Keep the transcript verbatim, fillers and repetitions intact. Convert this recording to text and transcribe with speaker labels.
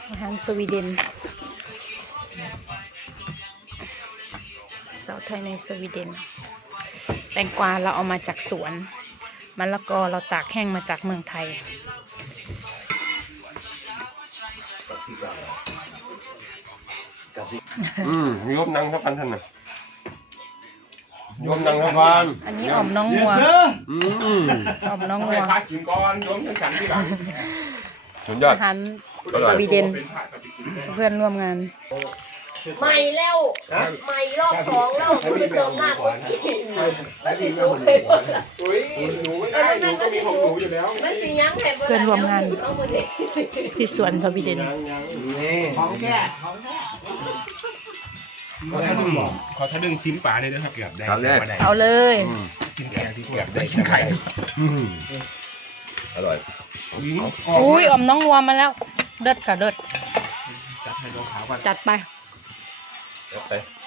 Speaker 1: อาหารสวีเดนสาวไทยในสวีเดนแตงกวาเราเอามาจากสวนมะละกอเราตากแห้งมาจากเมืองไทย
Speaker 2: อืมโยมนั่งทับกันท่านน่ะโยมนั่งทับกัน
Speaker 1: อันนี้อ่อมน้องงัว
Speaker 2: อืม
Speaker 1: อ่อมน้องงั
Speaker 2: ให้
Speaker 1: ว
Speaker 2: พระกินก่อนโยมทั้งฉันที่หลังสุดยอด
Speaker 1: อาหารสวีเดนเพื่อนร่วมงาน
Speaker 3: ใหม่แล้วใหม่รอบสองแล้วคุณเติมมากกว่าที่มันสิสูงไปหมดละ
Speaker 2: อุ้ยหนูไม่ได้หนูก็มีของหนูอยู่แล้ว
Speaker 3: มันสิยังแผ่น
Speaker 1: เพื่อนร่วมงานที่สวนสวีเดน
Speaker 4: ของแก่ของแก่
Speaker 5: ขอถ้าดึงขอถ้าดึงชิ้นปลาเลยนะครับเกือบได้
Speaker 1: เอาเลย
Speaker 5: ชิ้นแข็งที่เกือบได้ชิ้นไข่
Speaker 2: อร่อย
Speaker 1: อุ้ยอ่อมน้องงัวมาแล้วเด็ดค่ะเด็ด
Speaker 5: จัดให้รองเท้าก่อน
Speaker 1: จัดไป
Speaker 2: ไป